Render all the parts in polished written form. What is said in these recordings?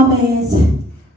job is,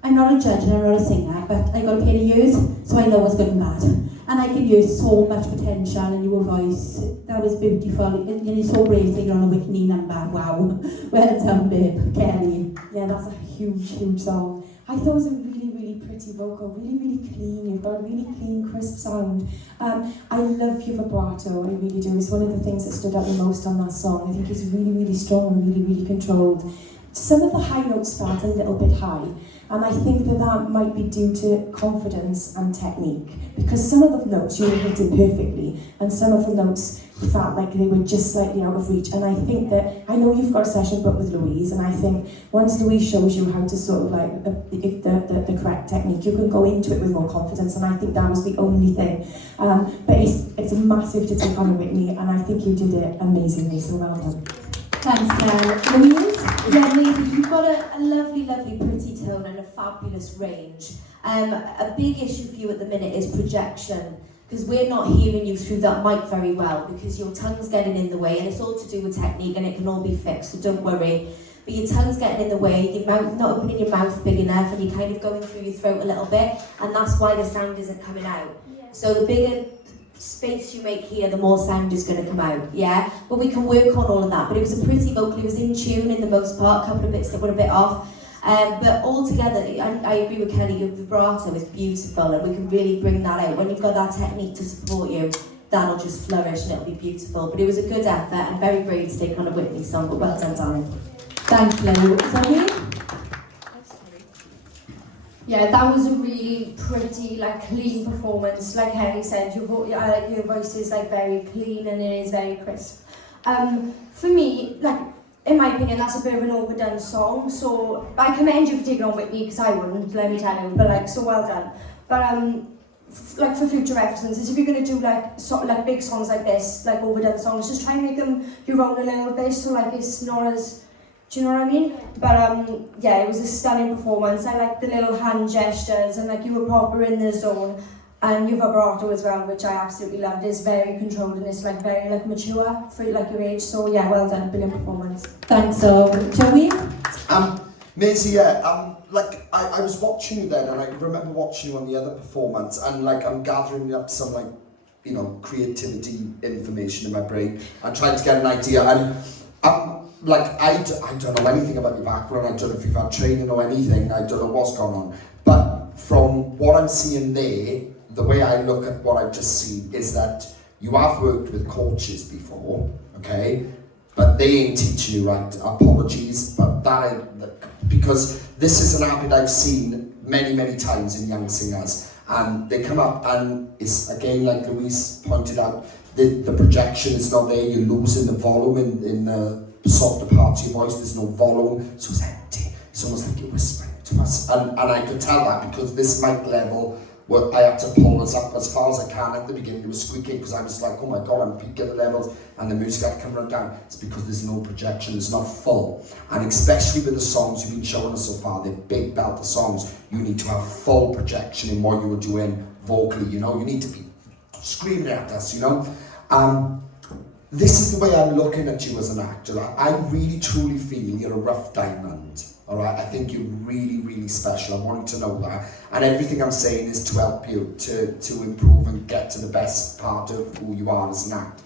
I'm not a judge and I'm not a singer, but I got a pair of ears, so I know what's good and bad. And I can use so much potential in your voice. That was beautiful. And you're so brave taking on a Whitney number. Wow. Well done, babe. Kelly. Yeah, that's a huge song. I thought it was a really pretty vocal, really clean. You've got a really clean, crisp sound. I love your vibrato, I really do. It's one of the things that stood out the most on that song. I think it's really strong and really controlled. Some of the high notes felt a little bit high, and I think that might be due to confidence and technique, because some of the notes you were hitting perfectly, and some of the notes felt like they were just slightly out of reach. And I think that, I know you've got a session booked with Louise, and I think once Louise shows you how to sort of like the correct technique, you can go into it with more confidence, and I think that was the only thing. But it's massive to take on a Whitney, and I think you did it amazingly, so well done. Thanks, Claire. Louise? Yeah, Maisie, you've got a lovely, pretty tone and a fabulous range. A big issue for you at the minute is projection, because we're not hearing you through that mic very well, because your tongue's getting in the way, and it's all to do with technique, and it can all be fixed, so don't worry. But your tongue's getting in the way, your mouth, not opening your mouth big enough, and you're kind of going through your throat a little bit, and that's why the sound isn't coming out. Yeah. So the bigger space you make here, the more sound is going to come out, yeah? But we can work on all of that. But it was a pretty vocal, it was in tune in the most part, a couple of bits that were a bit off. But altogether, I agree with Kelly, your vibrato is beautiful, and we can really bring that out. When you've got that technique to support you, that'll just flourish and it'll be beautiful. But it was a good effort and very brave to take on a Whitney song, but well done, darling. Thanks, Lou. Zoe? Yeah, that was a really pretty, clean performance. Like Harry said, your voice is very clean and it is very crisp. For me, in my opinion, that's a bit of an overdone song. So I commend you for taking on Whitney, because I wouldn't, let me tell you. But so well done. But for future references, if you're gonna do big songs like this, overdone songs, just try and make them your own a little bit. So it's not as. Do you know what I mean? But yeah, it was a stunning performance. I liked the little hand gestures, and you were proper in the zone. And your vibrato as well, which I absolutely loved. It's very controlled and it's very mature for your age. So yeah, well done, brilliant performance. Thanks, Joey? Maisie, yeah, I was watching you then, and I remember watching you on the other performance, and I'm gathering up some creativity information in my brain and trying to get an idea. And I don't know anything about your background. I don't know if you've had training or anything. I don't know what's going on. But from what I'm seeing there, the way I look at what I've just seen is that you have worked with coaches before, okay? But they ain't teaching you right. Apologies, but because this is an habit I've seen many times in young singers. And they come up and it's, again, like Louise pointed out, the projection is not there. You're losing the volume in the softer parts of your voice. There's no volume, so it's empty. It's almost like you're whispering to us. And I could tell that because this mic level, where I had to pull us up as far as I can at the beginning. It was squeaking because I was like, oh my God, I'm peaking the levels, and the music had to come right down. It's because there's no projection, it's not full. And especially with the songs you've been showing us so far, the big belter songs, you need to have full projection in what you were doing vocally, you need to be screaming at us, This is the way I'm looking at you as an actor. I really truly feel you're a rough diamond. All right, I think you're really special. I want you to know that. And everything I'm saying is to help you to improve and get to the best part of who you are as an act.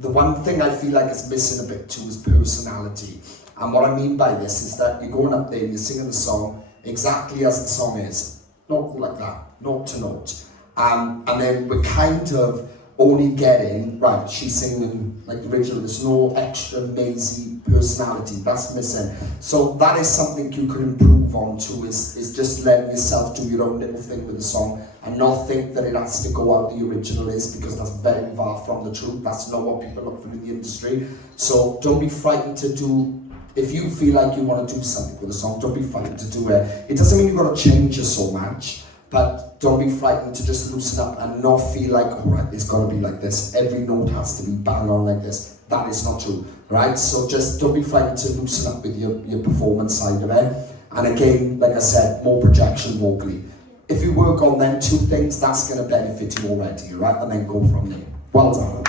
The one thing I feel like is missing a bit too is personality. And what I mean by this is that you're going up there and you're singing the song exactly as the song is. Not like that, note to note. And then we're kind of only getting, right, she's singing like the original, there's no extra Maisie personality, that's missing. So that is something you can improve on too, is just letting yourself do your own little thing with the song and not think that it has to go out the original is, because that's very far from the truth. That's not what people look for in the industry. So don't be frightened to do, if you feel like you want to do something with a song, don't be frightened to do it. It doesn't mean you've got to change it so much, but don't be frightened to just loosen up and not feel like, all right, it's got to be like this. Every note has to be bang on like this. That is not true, right? So just don't be frightened to loosen up with your performance side of it. And again, like I said, more projection vocally. If you work on them two things, that's going to benefit you already, right? And then go from there. Well done.